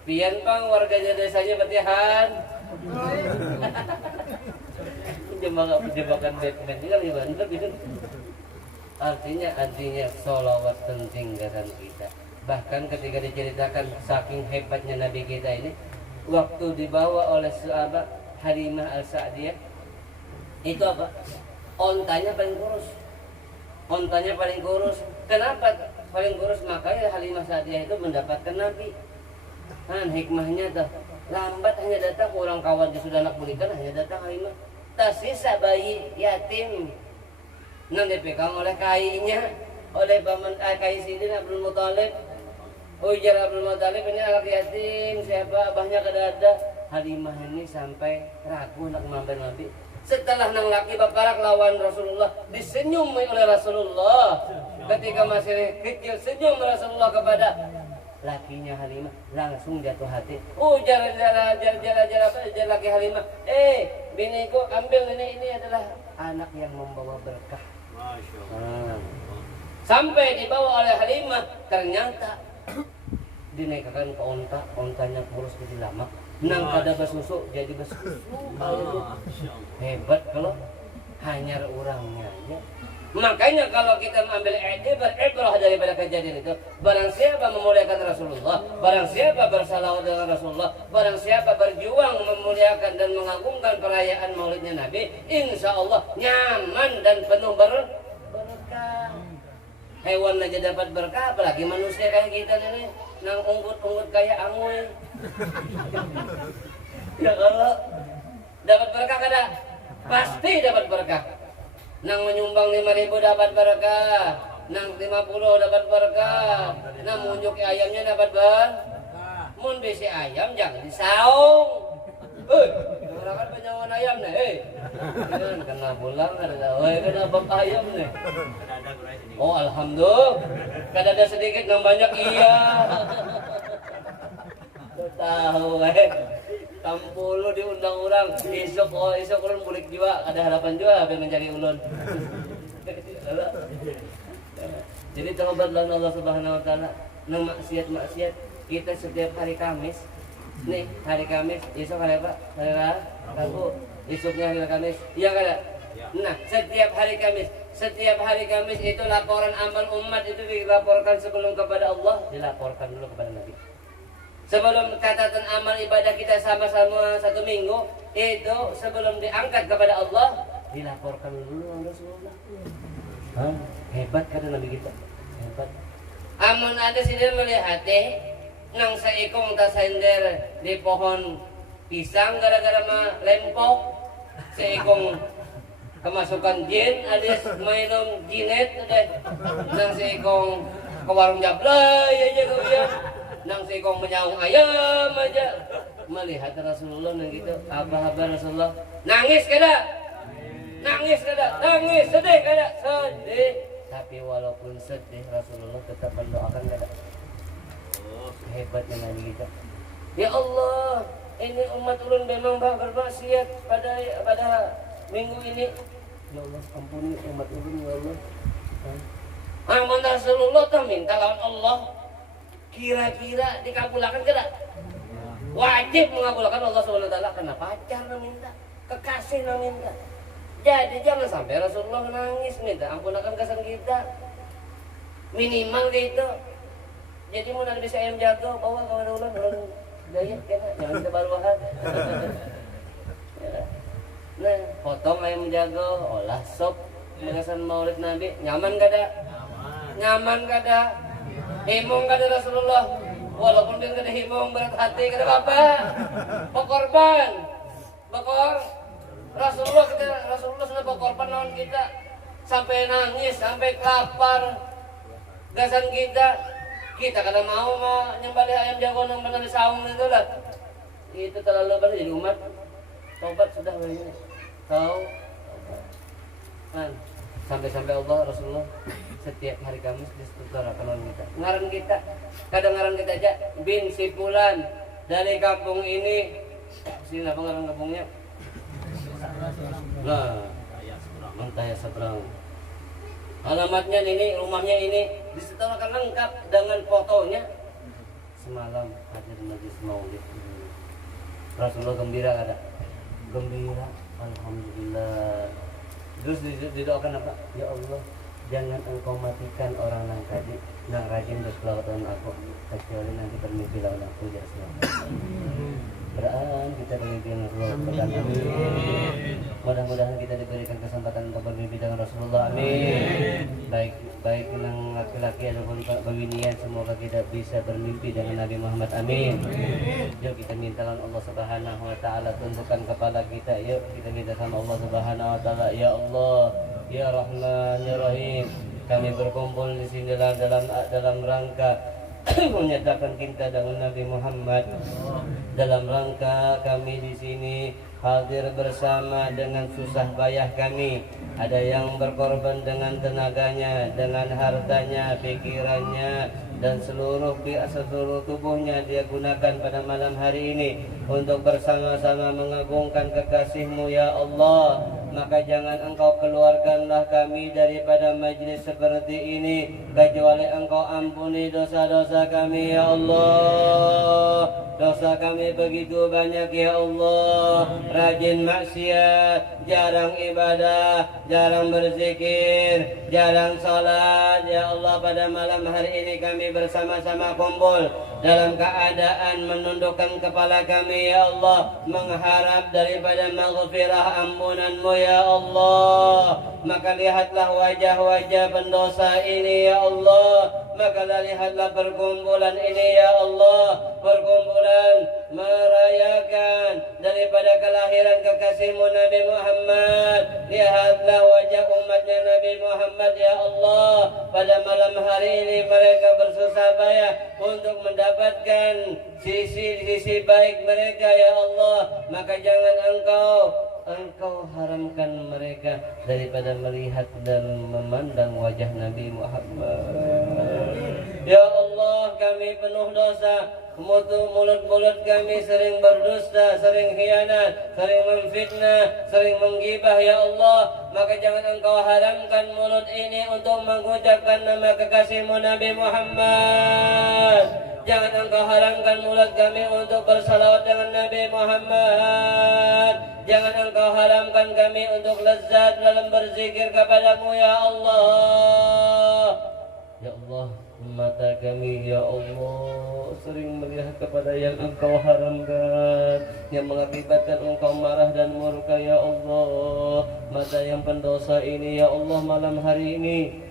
Pian bang warganya desanya berarti jebakan Batman ini kan benar gitu. Artinya salawat penting dalam kita. Bahkan ketika diceritakan saking hebatnya Nabi kita ini, waktu dibawa oleh sahabat Halimah Al-Sa'diyah, itu apa? Ontanya paling kurus. Kenapa paling kurus? Makanya Halimah Sa'diyah itu mendapatkan Nabi. Hikmahnya tuh lambat hanya datang orang kawan dia sudah anak berikan hanya datang Halimah. Tersisa bayi yatim nang dipegang oleh kainya oleh paman kai Sidin Abdul Muthalib. Ujar Abdul Muthalib ini anak yatim, siapa abahnya kada ada. Halimah ini sampai ragu nak mampir Nabi. Setelah nang laki baparak lawan Rasulullah, disenyum oleh Rasulullah. Ketika masih kecil senyum Rasulullah kepada lakinya Halimah, langsung jatuh hati. Ujar laki Halimah, biniku ambil ini adalah anak yang membawa berkah. Sampai dibawa oleh Halimah, ternyata dinaikkan ke ontanya kurus jadi lama. Nang kada bersusu jadi bersusu. Hebat kalau hanya orangnya aja. Makanya kalau kita mengambil ibrah daripada kejadian itu, barang siapa memuliakan Rasulullah, barang siapa bersalawat dengan Rasulullah, barang siapa berjuang memuliakan dan mengagungkan perayaan Maulidnya Nabi, insya Allah nyaman dan penuh berkah. Hewan aja dapat berkah, apalagi manusia kayak kita nih, nang unggut-unggut kayak angoy. Ya kalau dapat berkah kada? Pasti dapat berkah. Nang menyumbang 5.000 dapat berkah, nang 50 dapat berkah, nang munjuk ayamnya dapat berkah. Mun besi ayam jangan disaung. Orang kan penyawan ayam nih, kan kena pulang ada, kena bab ayam nih. Oh alhamdulillah, kada ada sedikit nang banyak iya. Tahu Tampulu diundang orang, isok ulun bulik juga, ada harapan juga apa mencari ulun. Jadi tobatlah Allah Subhanahu Wa Taala. Nang maksiat kita setiap hari Kamis, nih hari Kamis, isok hari apa? Hari Rabu, isoknya hari Kamis, iya kada? Nah setiap hari Kamis itu laporan amal umat itu dilaporkan sebelum kepada Allah, dilaporkan dulu kepada Nabi. Sebelum catatan amal ibadah kita sama-sama 1 minggu, itu sebelum diangkat kepada Allah, dilaporkan dulu sama Rasulullah. Hebat kan Nabi kita, hebat. Amun ada sih dia melihat nang seikong tasender di pohon pisang gara-gara lempok, seikong kemasukan jin, alias minum jinet, nang seikong ke warung jablay aja kalian. Nang seikong menyaung ayam aja melihat Rasulullah nang gitu. Apa Rasulullah nangis kada? Nangis sedih kada? Sedih. Tapi walaupun sedih Rasulullah tetap mendoakan kada? Hebatnya Nabi kita. Ya Allah, ini umat ulun memang bermaksiat pada minggu ini. Ya Allah, ampuni umat ulun ya Allah. Aman Rasulullah tak minta lawan Allah. Kira-kira dikabulkan kada? Wajib mengabulkan Allah SWT karena pacar na minta, kekasih na minta. Jadi jangan sampai Rasulullah nangis minta ampunakan kesan kita. Minimal gitu. Jadi mau nanti bisa ayam jago bawa kawan ulang orang diet kena jangan kita baruahan. Nah, potong ayam jago, olah sop mengesan Maulid Nabi, nyaman kada? Nyaman kada? Himung kada Rasulullah, walaupun dia kada himung berat hati kada apa, berkorban, Rasulullah sudah berkorban lawan kita, sampai nangis, sampai kelapar, gasan kita kada mau nyembelih ayam jago nang benar saung itu lah, itu terlalu banyak jadi umat, tobat sudah banyak, tahu, kan, sampai Allah Rasulullah. Setiap hari Kamis disetuturakan oleh kita. Ngaran kita, kadang ngaran kita aja bin Sipulan dari kampung ini. Sini apa ngaran kampungnya? Nah, Mantaya Seberang. Alamatnya ini, rumahnya ini diseturakan lengkap dengan fotonya. Semalam hadir majlis Maulid. Rasulullah gembira kada? Gembira, alhamdulillah. Terus didoakan apa? Ya Allah, jangan engkau matikan orang yang rajin berselawatan aku kecuali nanti bermimpi lawan aku ya Rasulullah. Beraan kita bermimpi dengan Rasulullah. Amin. Mudah-mudahan kita diberikan kesempatan untuk bermimpi dengan Rasulullah. Amin. Baik yang laki-laki ataupun bawinian semoga kita bisa bermimpi dengan Nabi Muhammad. Amin. Yuk kita minta dengan Allah Subhanahu Wa Taala tundukkan kepala kita. Yuk kita minta sama Allah Subhanahu Wa Taala. Ya Allah, Ya Rahman, Ya Rahim, kami berkumpul di sini dalam rangka menyatakan cinta dengan Nabi Muhammad. Dalam rangka kami di sini hadir bersama dengan susah payah kami. Ada yang berkorban dengan tenaganya, dengan hartanya, pikirannya, dan seluruh tubuhnya dia gunakan pada malam hari ini untuk bersama-sama mengagungkan kekasih-Mu ya Allah. Maka jangan Engkau keluarkanlah kami daripada majlis seperti ini kecuali Engkau ampuni dosa-dosa kami ya Allah. Dosa kami begitu banyak ya Allah. Rajin maksiat, jarang ibadah, jarang berzikir, jarang salat ya Allah. Pada malam hari ini kami kami bersama-sama kumpul dalam keadaan menundukkan kepala kami ya Allah, mengharap daripada maghfirah ampunanmu ya Allah. Maka lihatlah wajah-wajah pendosa ini ya Allah, maka lihatlah perkumpulan ini ya Allah, perkumpulan merayakan daripada kelahiran kekasihmu Nabi Muhammad. Lihatlah wajah umatnya Nabi Muhammad ya Allah, pada malam hari ini mereka bersusah payah untuk mendapatkan sisi baik mereka ya Allah. Maka jangan engkau haramkan mereka daripada melihat dan memandang wajah Nabi Muhammad. Ya Allah, kami penuh dosa, mulut-mulut kami sering berdusta, sering khianat, sering memfitnah, sering menggibah ya Allah. Maka jangan engkau haramkan mulut ini untuk mengucapkan nama kekasihmu Nabi Muhammad. Jangan engkau haramkan mulut kami untuk bersalawat dengan Nabi Muhammad. Jangan engkau haramkan kami untuk lezat dalam berzikir kepadamu ya Allah. Ya Allah, mata kami ya Allah sering melihat kepada yang engkau haramkan, yang mengakibatkan engkau marah dan murka ya Allah. Mata yang pendosa ini ya Allah, malam hari ini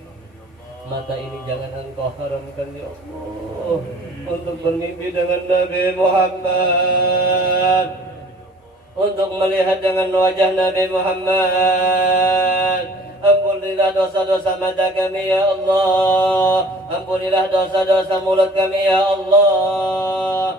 mata ini jangan engkau haramkan ya Allah untuk bermimpi dengan Nabi Muhammad, untuk melihat dengan wajah Nabi Muhammad. Ampunilah dosa-dosa mata kami ya Allah, ampunilah dosa-dosa mulut kami ya Allah.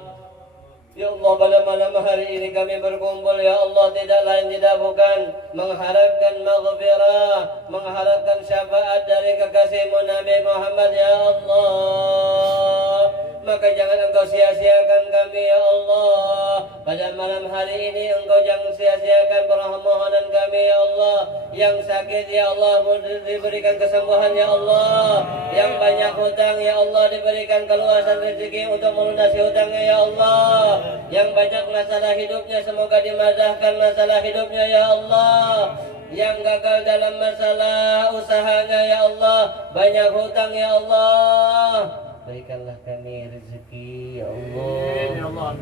Ya Allah, pada malam hari ini kami berkumpul ya Allah, tidak lain tidak bukan mengharapkan maghfirah, mengharapkan syafaat dari kekasihmu Nabi Muhammad ya Allah. Maka jangan engkau sia-siakan kami ya Allah. Pada malam hari ini engkau jangan sia-siakan permohonan kami ya Allah. Yang sakit ya Allah diberikan kesembuhan ya Allah. Yang banyak hutang ya Allah diberikan keluasan rezeki untuk melunasi hutangnya ya Allah. Yang banyak masalah hidupnya semoga dimudahkan masalah hidupnya ya Allah. Yang gagal dalam masalah usahanya ya Allah, banyak hutang ya Allah, berikanlah kami rezeki ya Allah,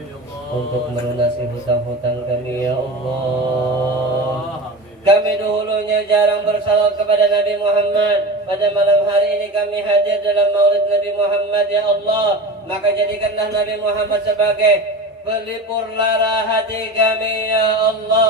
untuk melunasi hutang-hutang kami ya Allah. Kami dahulunya jarang bersalawat kepada Nabi Muhammad. Pada malam hari ini kami hadir dalam maulid Nabi Muhammad ya Allah. Maka jadikanlah Nabi Muhammad sebagai pelipur lara hati kami ya Allah.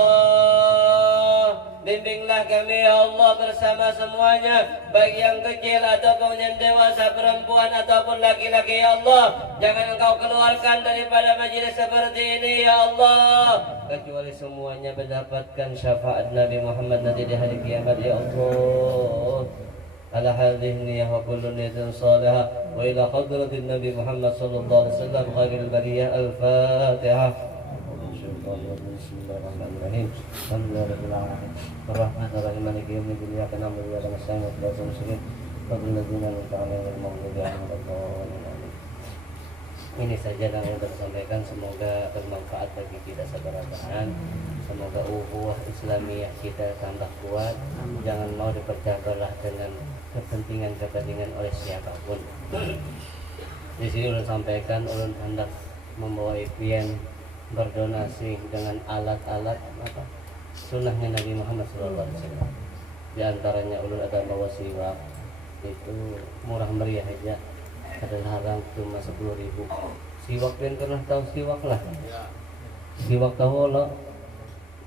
Bimbinglah kami ya Allah bersama semuanya, baik yang kecil ataupun yang dewasa, perempuan ataupun laki-laki ya Allah. Jangan engkau keluarkan daripada majlis seperti ini ya Allah, kecuali semuanya mendapatkan syafaat Nabi Muhammad nanti di hari kiamat ya Allah. Ala hadhihi niyyah wa kullu niyatin salihah wa ila hadratin Nabi Muhammad sallallahu alaihi wasallam khairul bariyah. Al-Fatihah. Bismillahirrahmanirrahim. Alhamdulillahirabbil alamin. Ar-Rahmanir-Rahim. Maliki yaumiddin. Iyyaka na'budu wa iyyaka nasta'in. Ihdinas siratal mustaqim. Siratal ladzina an'amta 'alaihim ghairil maghdubi 'alaihim waladdallin. Ini saja yang saya sampaikan, semoga bermanfaat bagi kita sebarang. Semoga ukhuwah Islamiyah kita tambah kuat. Jangan mau dipecah belah dengan kepentingan oleh siapapun. Di sini ulun sampaikan, ulun hendak membawa impian berdonasi dengan alat-alat apa sunnahnya Nabi Muhammad SAW. Di antaranya ulun ada bawa siwak, itu murah meriah aja, ada larang cuma 10.000. Siwak kan pernah tahu siwak lah, siwak tahu lo.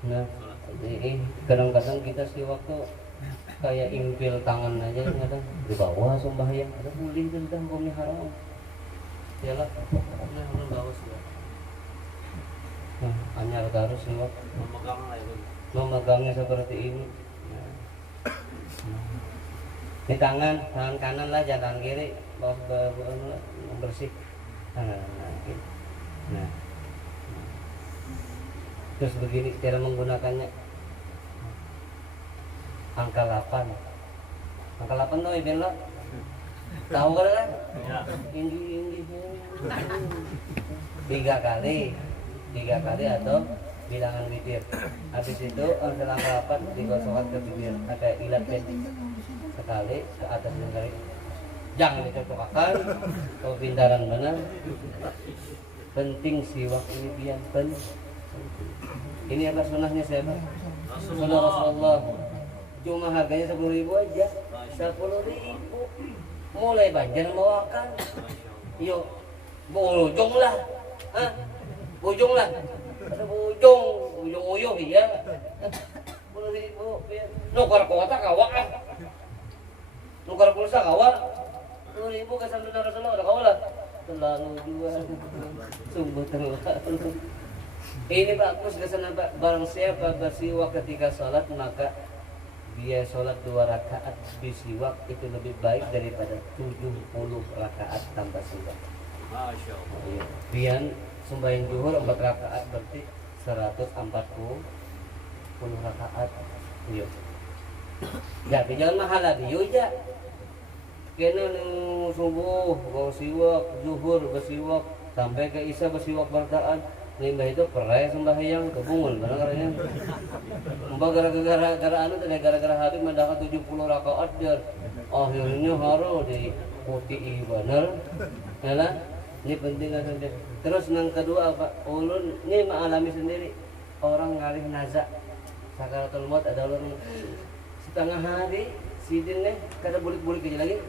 Nah, jadi kadang-kadang kita siwak tuh kayak impil tangan aja, kadang di bawah sembahyang ada guling tentang bomnya haram. Yalah, nah ulun bawa siwak. Anyar harus siwak, memegangnya seperti ini. Di tangan kanan lah, jangan kiri, bawa bersih. Nah, terus begini cara menggunakannya. Angka 8 tuh ibin lo tahu kan? Ini 3 kali atau bilangan bibir. Habis itu angka 8 digosokkan ke bibir, pakai ilat sekali ke atas sekali. Jangan dicocokkan. Kepintaran benar. Penting siwak ini biar ini adalah sunnahnya siapa? Sunnah Rasulullah. Cuma harganya 10.000 aja. 10.000. Mulai banjar bawakan. Yuk, bujung lah. Hah? Bujung lah. Ada bujung uyuh ya. 10.000. Nukar kuota kawak ah. Nukar pulsa kawak. 10.000 kesan benar Rasulullah udah kawak lah. Terlalu jual. Sungguh terlalu. Ini bagus kesan Pak. Barang siapa bersiwak ketika sholat maka dia sholat 2 rakaat bersiwak itu lebih baik daripada 70 rakaat tanpa siwak. Masya Allah. Biar sembahyang zuhur 4 rakaat berarti 140 rakaat. Yuk. Jadi jangan mahal lagi yuk ya. Kena subuh bersiwak, zuhur bersiwak, sampai ke isya bersiwak bertaan. Limbah itu perai sembahyang kebungun karena gara-gara anu tadi gara-gara Habib mendapat 70 rakaat dia akhirnya harus di putih bener ya ini penting saja. Terus yang kedua apa ulun ini mengalami sendiri orang ngalih nazak sakaratul maut ada ulun setengah hari sidin kada bulik-bulik aja lagi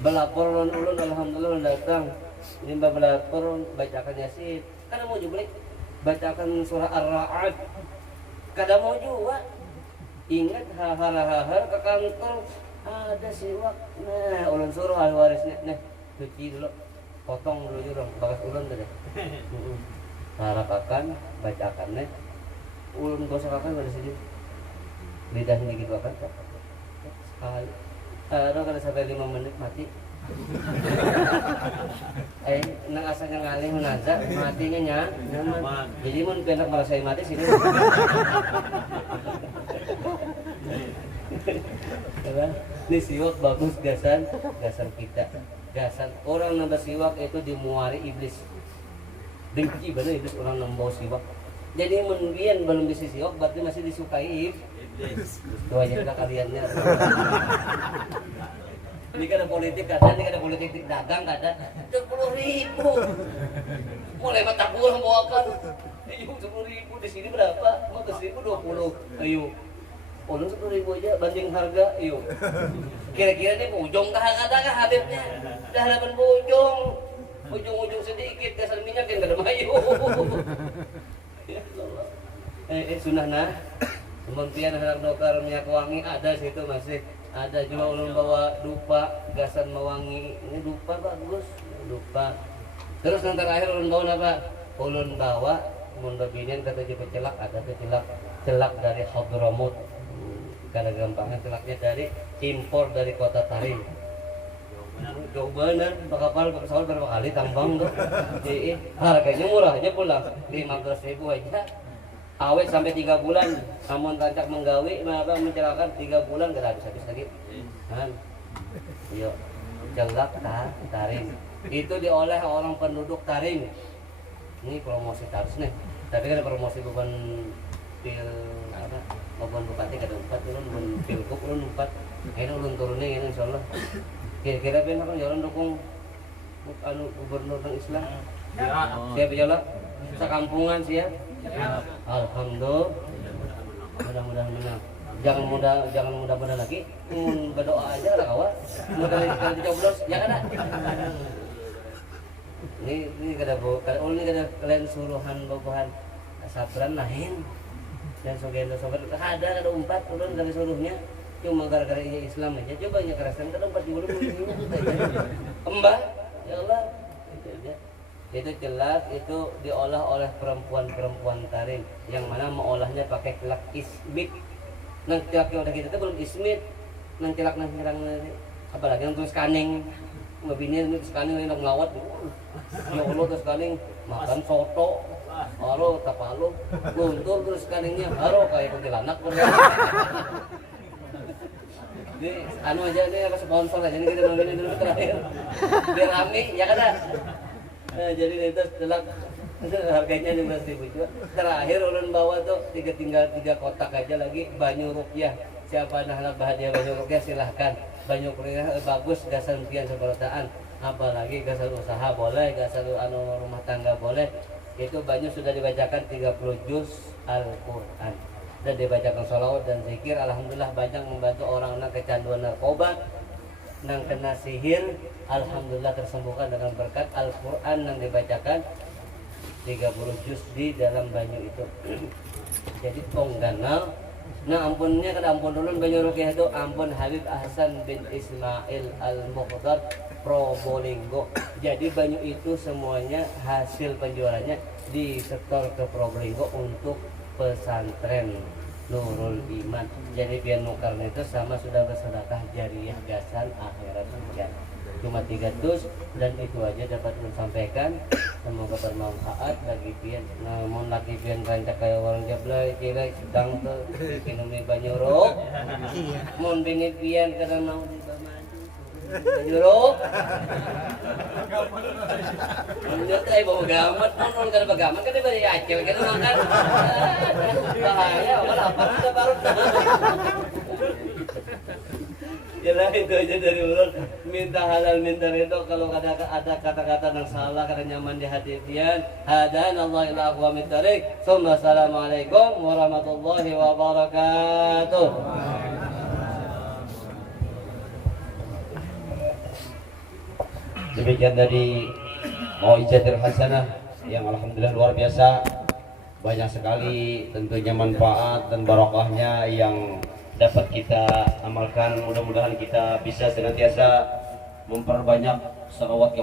belapor ulun alhamdulillah datang ini belapor bacakan Yasin kada mau juga bacakan surah Ar-Ra'd kada mau juga ingat hahar ke kantor ada siwak nah ulun suruh ahli warisnya nah cuci dulu potong dulu juga bakas ulun tadi harapakan bacakan ulun gosok akan pada sini lidahnya gitu akan sekali kada sampai 5 menit mati nang asalnya ngalih menazak matinya nyaman jadi mun pendak merasain mati sini ini siwak bagus gasan kita gasan orang nambah siwak itu dimuari iblis dengki bener iblis orang nambah siwak jadi mun bian belum bisa siwak berarti masih disukai iblis itu aja kita kaliannya ini kan ada politik kada, ini kan ada politik dagang kada 10.000 mulai mata kurang bawakan ayo 10.000 di sini berapa? 100.000 20 ayo ulun 10.000 aja banding harga ayo kira-kira nih bujung kah kata Habibnya dah harapan bujung ujung-ujung sedikit dasar minyak yang kada mayu ya Allah sunnah nah kemudian harap dokar minyak wangi ada situ masih ada juga ulun bawa dupa gasan mewangi ini dupa bagus dupa terus yang terakhir ulun bawa apa ulun bawa munda binian kata jepit celak ada celak dari Hadramaut kada gampangnya celaknya dari impor dari kota Tarim jauh bener kapal pesawat berapa kali tambang tuh harganya murahnya pulang 15.000 aja awet sampai 3 bulan, namun rancak menggawi, mencelakakan 3 bulan gak habis lagi. Kan? Yuk, celak Tarim. Itu diolah orang penduduk Tarim. Ini promosi Tarim nih. Tapi kan promosi bukan pil apa? Bukan bupati kada 4 turun, pilkup turun 4. Ini ulun turunnya ini insyaallah. Kira-kira ben akan jalan dukung gubernur ng Islam. Siap jalan? Sakampungan siap. Alhamdulillah. Mudah-mudahan menang. Jangan mudah-mudahan lagi. Berdoa aja lah kawan. Mudah-mudahan dicoblos, ya kan? Ini kada kalian suruhan bawahan sabran lain. Dan sobat ada umpat turun dari suruhnya. Cuma gara-gara ini Islam aja. Coba nya kerasan kada umpat dulu Embah, ya Allah. Itu celak itu diolah oleh perempuan-perempuan Tarim yang mana mengolahnya pakai celak ismit. Nang celak yang udah kita itu belum ismit. Nang celak apalagi yang tulis kaning. Ngabinin tulis kaning yang ngelawat. Ya Allah terus kaning makan soto. Halo tapalo. Guntur terus kaningnya. Halo kayak kuntilanak. Ini anu aja ini apa sponsor aja ini kita ngabinin dulu terakhir. Biar rame ya kan? Jadi itu celak harganya 15.000 juga. Terakhir ulun bawa tuh tinggal 3 kotak aja lagi Banyu Ruqyah. Siapa nak bahagia Banyu Ruqyah silahkan. banyak bagus gasan pian seberataan, apalagi gasan usaha boleh, gasan rumah tangga boleh. Itu banyak sudah dibacakan 30 juz Al-Quran dan dibacakan sholawat dan zikir. Alhamdulillah banyak membantu orang yang kecanduan narkoba, nang kena sihir, alhamdulillah tersembuhkan dengan berkat Al-Quran yang dibacakan 30 juz di dalam banyu itu. Jadi tongganal. Nah ampunnya kada ampun dulu banyu rukyah itu ampun Habib Ahsan bin Ismail Al-Muqtar Probolinggo. Jadi banyu itu semuanya hasil penjualannya disetor ke Probolinggo untuk pesantren Nurul Iman. Jadi biar nukarnya itu sama sudah bersedekah jariah gasan akhirat ya. Cuma 3 dus dan itu aja dapat menyampaikan. Semoga bermanfaat bagi pian. Namun lagi pian rancak kayak orang jablay kira sedang tuh minum banyu rok. Mun bini pian kada mau di banyu rok. Mun tay bawa gamat, mun kada bagamat kada bari acel kada makan. Bahaya wala apa kada baru. Yalah itu aja dari ulun, minta halal minta ridho. Kalau ada kata-kata yang salah kada nyaman di hati pian, hadanallahu ila aqwamit thariq. Assalamualaikum warahmatullahi wabarakatuh. Demikian dari Mau'izatul Hasanah yang alhamdulillah luar biasa, banyak sekali tentunya manfaat dan barokahnya yang dapat kita amalkan. Mudah-mudahan kita bisa senantiasa memperbanyak salawat kepada